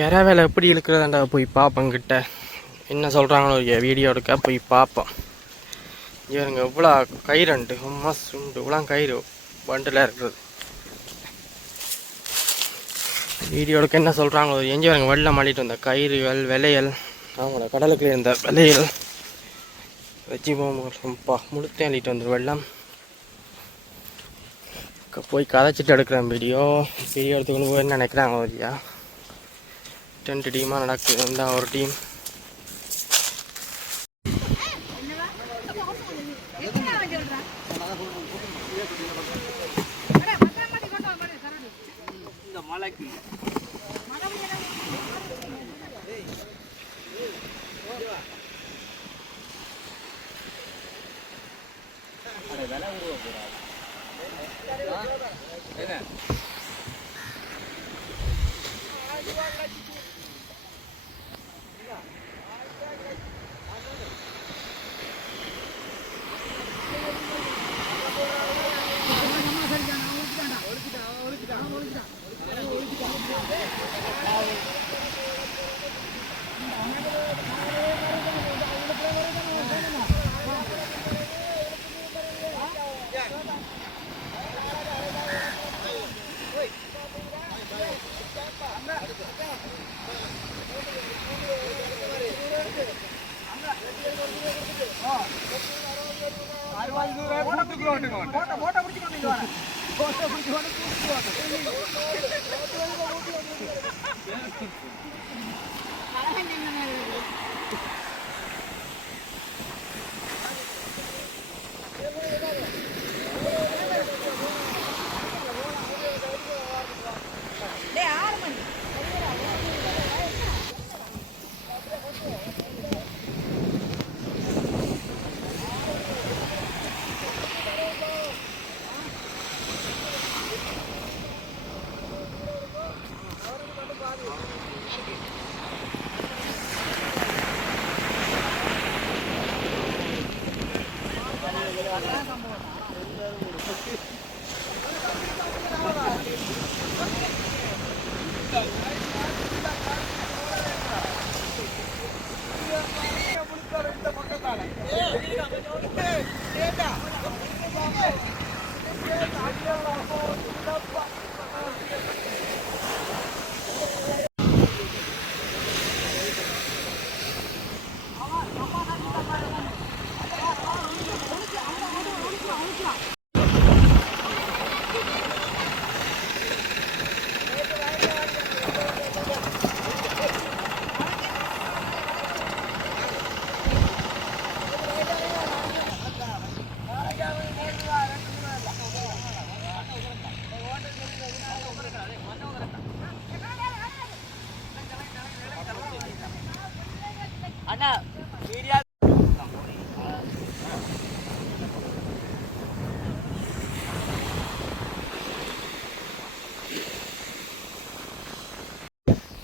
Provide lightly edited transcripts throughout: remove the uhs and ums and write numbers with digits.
கெரை வேலை எப்படி இழுக்கிறதாண்டா போய் பார்ப்பங்கிட்ட என்ன சொல்கிறாங்களோ வீடியோ எடுக்க போய் பார்ப்போம். இவருங்க இவ்வளோ கயிறுண்டு சும்மா சுண்டு இவ்வளோ கயிறு வண்டில் இருக்கிறது. வீடியோ எடுக்க என்ன சொல்கிறாங்களோ எங்கே வருங்க வெள்ளம் மாட்டிட்டு வந்த கயிறுகள் விலையல் அவங்கள கடலுக்குள்ளே இருந்த விலையல் வச்சு போப்பா முழுத்தே அள்ளிட்டு வந்துடும் வெள்ளம். போய் கதைச்சிட்டு எடுக்கிறேன் வீடியோ எடுத்துக்கொண்டு போய் நினைக்கிறாங்க ஐயா. 2 டீமாக நடக்குது. இந்த ஒரு டீம்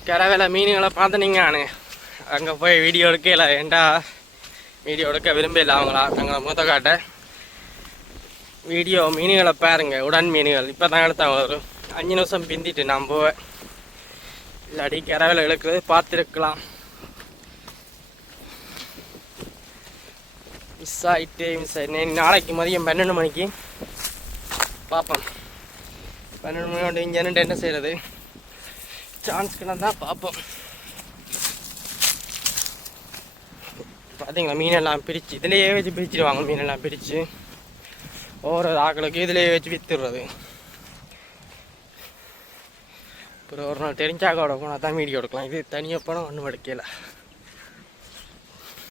கரை வேலை மீன்களை பார்த்து நீங்கள் அங்கே போய் வீடியோ எடுக்கல. ஏன்டா வீடியோ எடுக்க விரும்பல அவங்களா தங்களை மூத்த காட்ட வீடியோ மீன்களை பாருங்க. உடன் மீன்கள் இப்போ தான் எடுத்தாங்க. ஒரு 5 நிமிஷம் பிந்திட்டு நான் போவேன். இல்லாடி கரை வேலை எடுக்கிறது பார்த்துருக்கலாம். மிஸ் ஆகிட்டு நாளைக்கு மதியம் 12 மணிக்கு பார்ப்போம். 12 மணி கொண்டு இங்கே என்ன செய்கிறது சான்ஸ்க்கு தான் பார்ப்போம். பார்த்தீங்களா மீனெல்லாம் பிரித்து இதிலேயே வச்சு பிரிச்சுடுவாங்க. மீனெல்லாம் பிரித்து ஒவ்வொரு ஆக்களுக்கு இதிலேயே வச்சு விற்றுடுறது. அப்புறம் ஒரு நாள் தெரிஞ்சாக்கோட போனால் தான் வீடியோ எடுக்கலாம். இது தனியாக போனால் ஒன்றும் எடுக்கல.